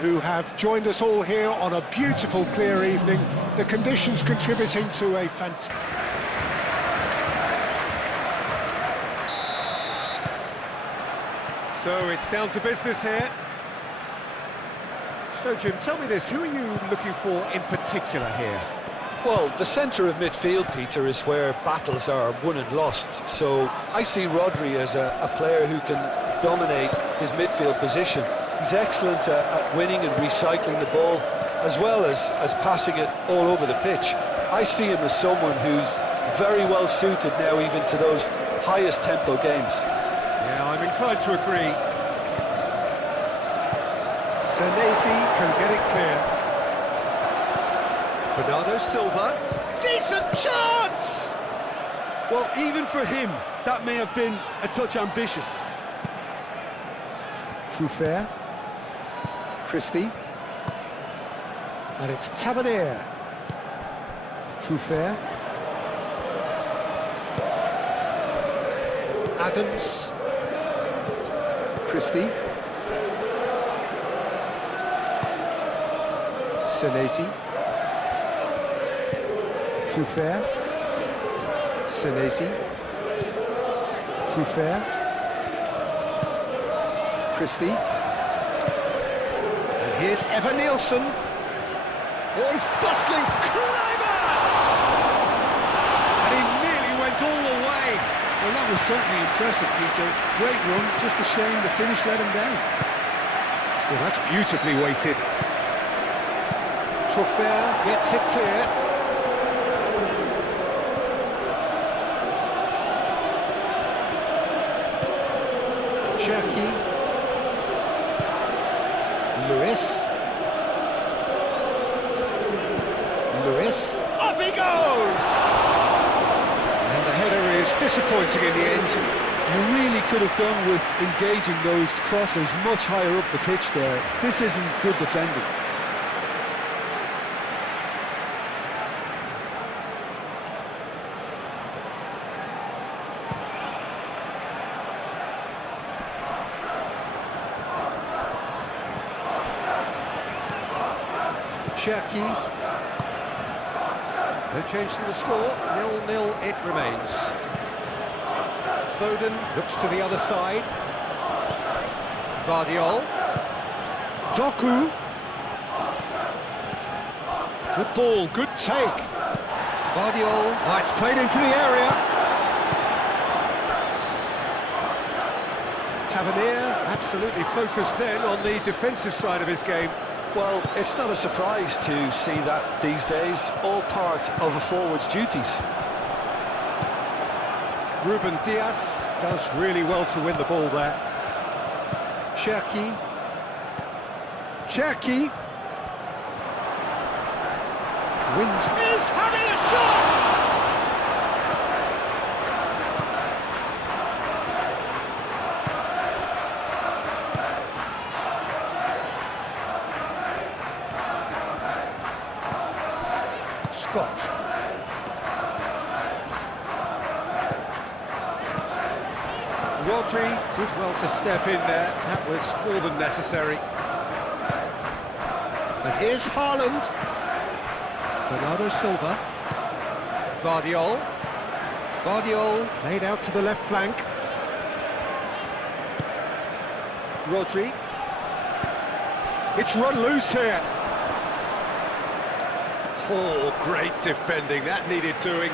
who have joined us all here on a beautiful, clear evening. The conditions contributing to a fantastic... So it's down to business here. So, Jim, tell me this, who are you looking for in particular here? Well, the centre of midfield, Peter, is where battles are won and lost. So I see Rodri as a player who can dominate his midfield position. He's excellent at winning and recycling the ball, as well as passing it all over the pitch. I see him as someone who's very well suited now even to those highest tempo games. Yeah, I'm inclined to agree. Senesi can get it clear. Bernardo Silva, decent chance! Well, even for him, that may have been a touch ambitious. Truffert, Christie, and it's Tavernier. Truffert, Adams, Christie, Senesi, Truffert, Senesi, Truffert, Christie, and here's Evan Nielsen. Oh, he's bustling for Kluivert! And he nearly went all the way. Well, that was certainly impressive, Tito. Great run, just a shame the finish let him down. Well, that's beautifully weighted. Truffert gets it clear. Cherki, Lewis, up he goes! And the header is disappointing in the end. You really could have done with engaging those crossers much higher up the pitch there. This isn't good defending. Cherki. No change to the score, 0-0 it remains. Foden looks to the other side. Guardiol. Doku. Good ball, good take. Guardiol. Oh, it's played into the area. Tavernier absolutely focused then on the defensive side of his game. Well, it's not a surprise to see that these days, all part of a forward's duties. Ruben Dias does really well to win the ball there. Cherki. Wins. Is having a shot! Scott. Rodri did well to step in there. That was more than necessary. And here's Haaland. Bernardo Silva. Guardiol played out to the left flank. Rodri. It's run loose here. Oh, great defending, that needed doing.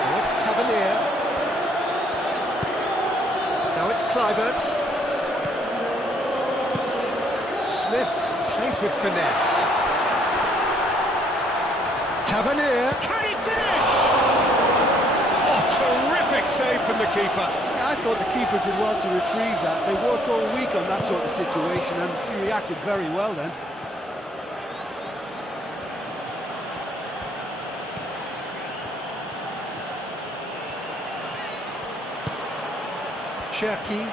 Now it's Tavernier. Now it's Kluivert. Smith played with finesse. Tavernier, can he finish? Oh, terrific save from the keeper. I thought the keeper did well to retrieve that. They work all week on that sort of situation and he reacted very well then. Cherki,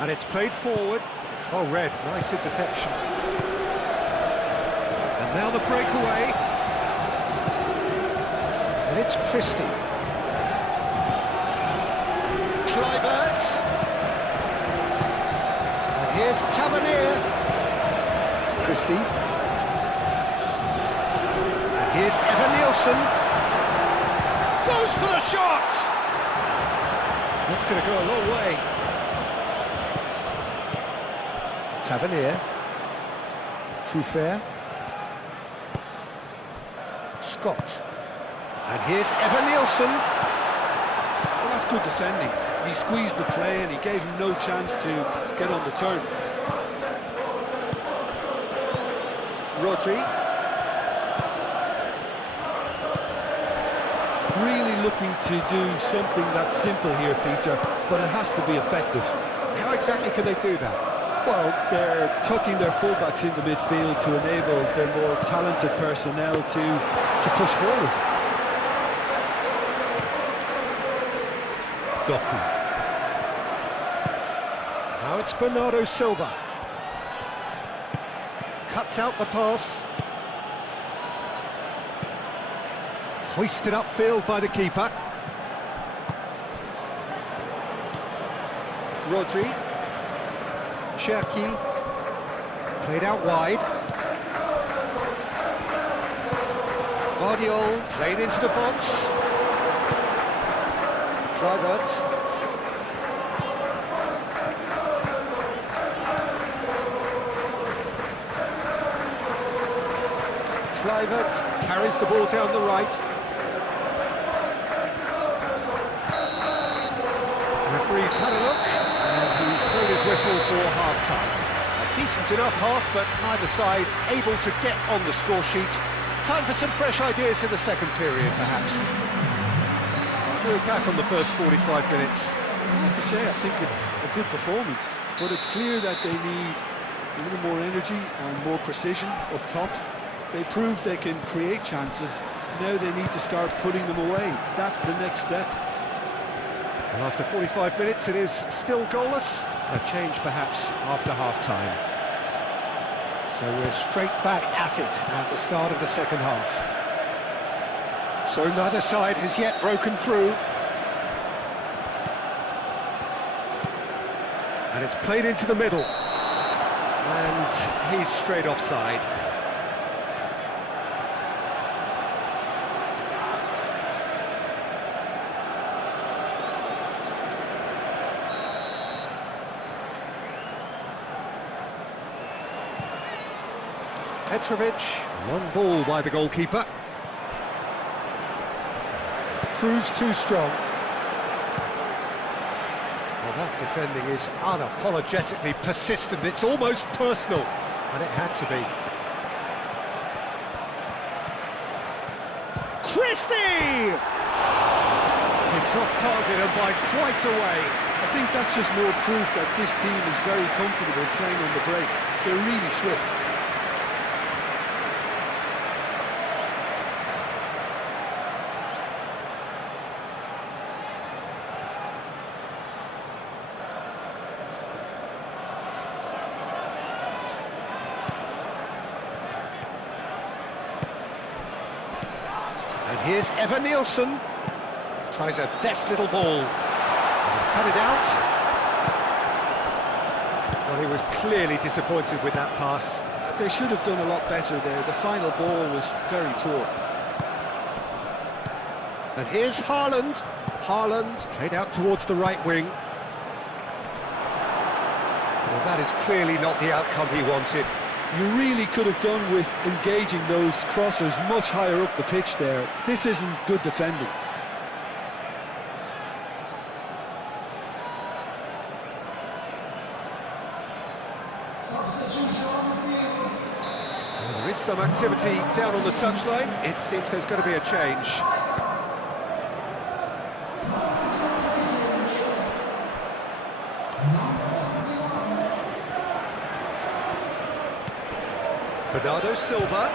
and it's played forward. Oh, Red, nice interception. And now the breakaway. And it's Christie. Kluivert. Here's Tavernier. Christie. And here's Evan Nielsen. Goes for the shot! That's going to go a long way. Tavernier. Truffert. Scott. And here's Evan Nielsen. Well, that's good defending. He squeezed the play and he gave him no chance to get on the turn. Rodri. Really looking to do something that's simple here, Peter, but it has to be effective. How exactly can they do that? Well, they're tucking their fullbacks into midfield to enable their more talented personnel to push forward. Doku. Now it's Bernardo Silva. Cuts out the pass. Hoisted upfield by the keeper. Rodri. Cherki. Played out wide. Guardiol played into the box. Kluivert. Kluivert carries the ball down the right. Referee's had a look, and he's blown his whistle for half-time. A decent enough half, but neither side able to get on the score sheet. Time for some fresh ideas in the second period, perhaps. Drew back on the first 45 minutes. I have to say, I think it's a good performance, but it's clear that they need a little more energy and more precision up top. They proved they can create chances. Now they need to start putting them away. That's the next step. And after 45 minutes, it is still goalless. A change, perhaps, after half-time. So we're straight back at it at the start of the second half. So neither side has yet broken through. And it's played into the middle. And he's straight offside. Petrovic, long ball by the goalkeeper. Proves too strong. Well, that defending is unapologetically persistent. It's almost personal, and it had to be. Christie! It's off target and by quite a way. I think that's just more proof that this team is very comfortable playing on the break. They're really swift. And here's Evan Nielsen. Tries a deft little ball. And he's cut it out. Well, he was clearly disappointed with that pass. They should have done a lot better there. The final ball was very poor. And here's Haaland. Haaland played out towards the right wing. Well, that is clearly not the outcome he wanted. You really could have done with engaging those crossers much higher up the pitch there. This isn't good defending. Well, there is some activity down on the touchline. It seems there's going to be a change. Bernardo Silva.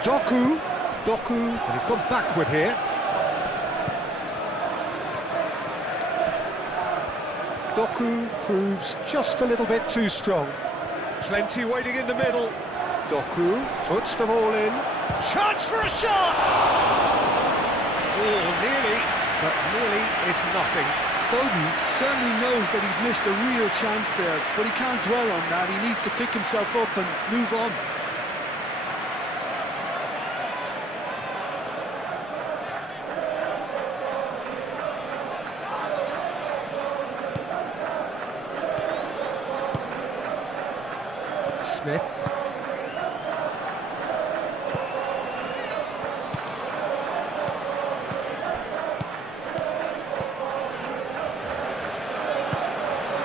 Doku. And he's gone backward here. Doku proves just a little bit too strong. Plenty waiting in the middle. Doku puts them all in. Chance for a shot! Oh, nearly, but nearly is nothing. Bowden certainly knows that he's missed a real chance there, but he can't dwell on that. He needs to pick himself up and move on. Smith.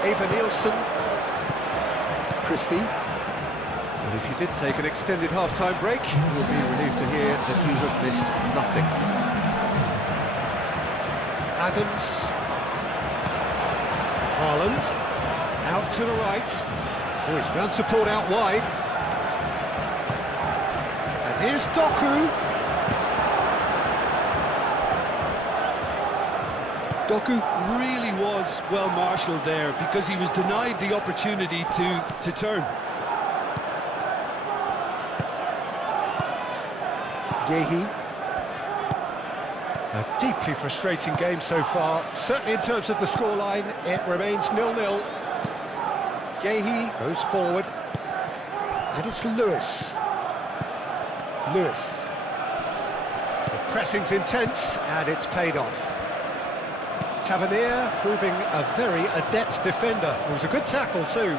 Eva Nielsen. Christie. And if you did take an extended half-time break, you'll be relieved to hear that you have missed nothing. Adams. Haaland. Out to the right. Oh, he's found support out wide. And here's Doku. Doku really was well marshalled there because he was denied the opportunity to turn. Gehi. A deeply frustrating game so far. Certainly in terms of the scoreline, it remains 0-0. Gehi goes forward. And it's Lewis. Lewis. The pressing's intense, and it's paid off. Tavernier proving a very adept defender. It was a good tackle too.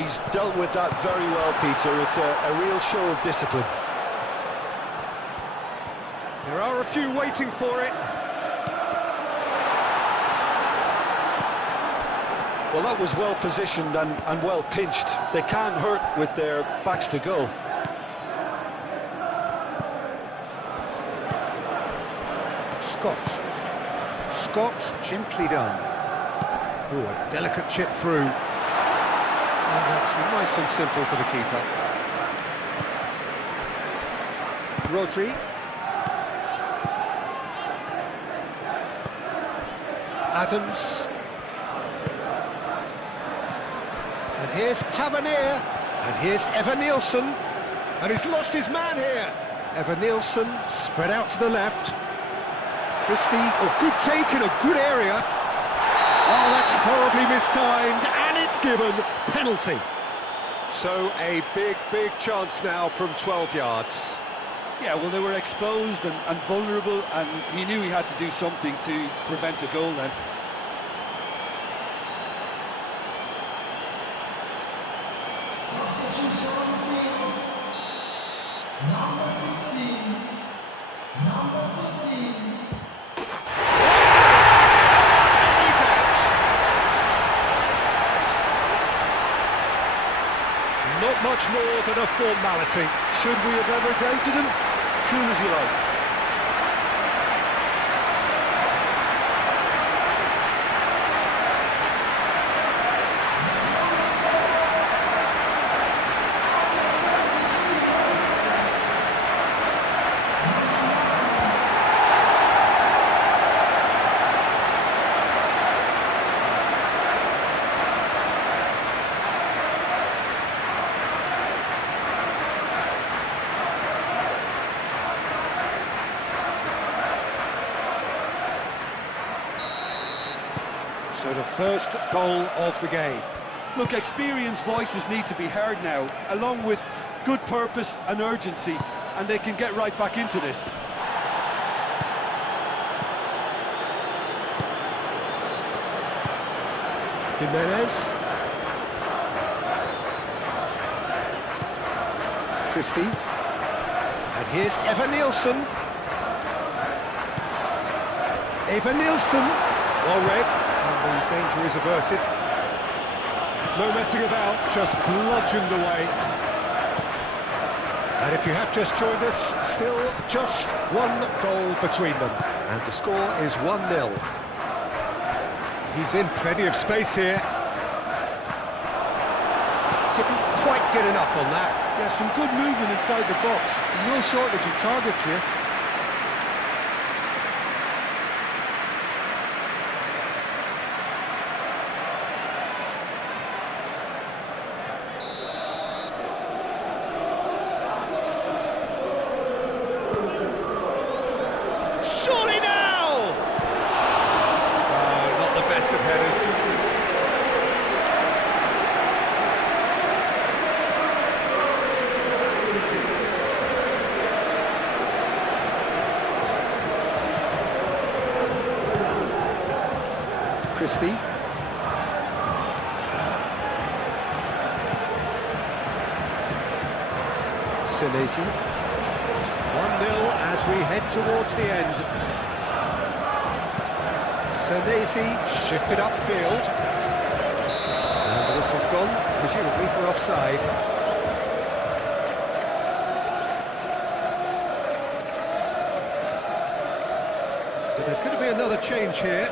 He's dealt with that very well, Peter. It's a real show of discipline. There are a few waiting for it. Well, that was well positioned and well pinched. They can't hurt with their backs to goal. Scott, gently done. Oh, a delicate chip through. And that's nice and simple for the keeper. Rodri. Adams. And here's Tavernier. And here's Eva Nielsen. And he's lost his man here. Eva Nielsen spread out to the left. Christie, oh, good take in a good area. Oh, that's horribly mistimed, and it's given. Penalty. So a big chance now from 12 yards. Yeah, well, they were exposed and vulnerable, and he knew he had to do something to prevent a goal then. Substitution on the field. Number 16. Number 15. Not much more than a formality. Should we have ever doubted him? Cool as you like. So the first goal of the game. Look, experienced voices need to be heard now, along with good purpose and urgency, and they can get right back into this. Jimenez. Christie. And here's Eva Nielsen. Eva Nielsen. Well read. And the danger is averted. No messing about, just bludgeoned away. And if you have just joined us, still just one goal between them. And the score is 1-0. He's in plenty of space here. Didn't quite get enough on that. Yeah, some good movement inside the box. No shortage of targets here. Surely now! Not the best of Christie. Senesi. 1-0 as we head towards the end. Senesi shifted upfield. And the whistle's gone, presumably for offside. But there's going to be another change here.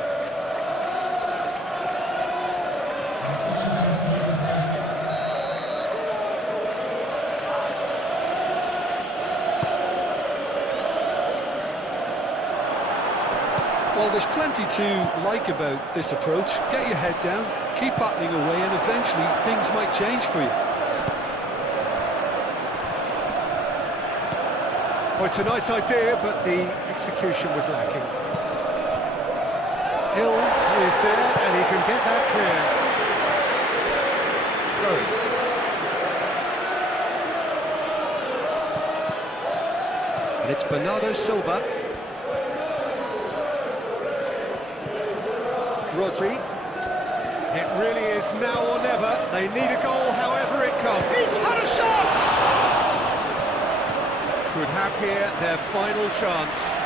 Well, there's plenty to like about this approach. Get your head down, keep battling away, and eventually things might change for you. Well, it's a nice idea, but the execution was lacking. Hill is there, and he can get that clear. And it's Bernardo Silva. Rodri. It really is now or never. They need a goal, however it comes. He's had a shot! Could have here their final chance.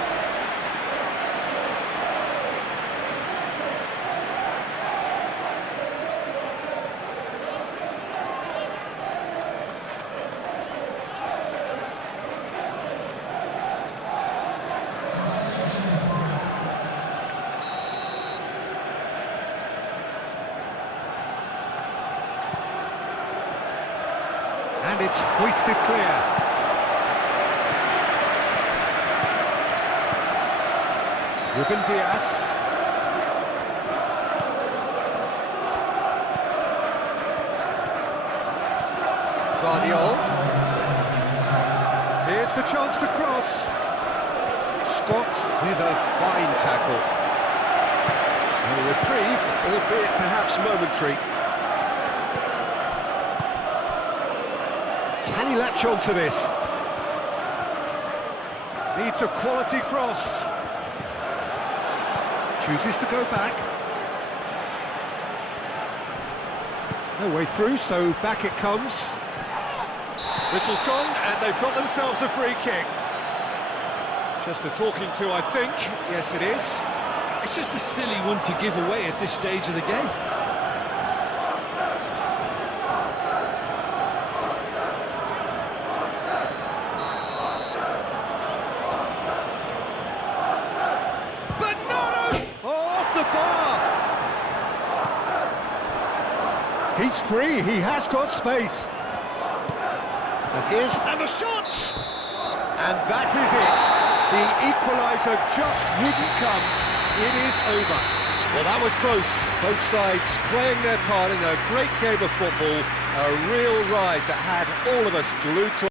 And it's hoisted clear. Ruben Diaz. Guardiol. Here's the chance to cross. Scott with a fine tackle. And a reprieve, albeit perhaps momentary. Can he latch on to this? Needs a quality cross. Chooses to go back. No way through, so back it comes. Whistle's gone, and they've got themselves a free kick. Just a talking to, I think. Yes, it is. It's just a silly one to give away at this stage of the game. He's free, he has got space. And the shot! And that is it. The equaliser just wouldn't come. It is over. Well, that was close. Both sides playing their part in a great game of football. A real ride that had all of us glued to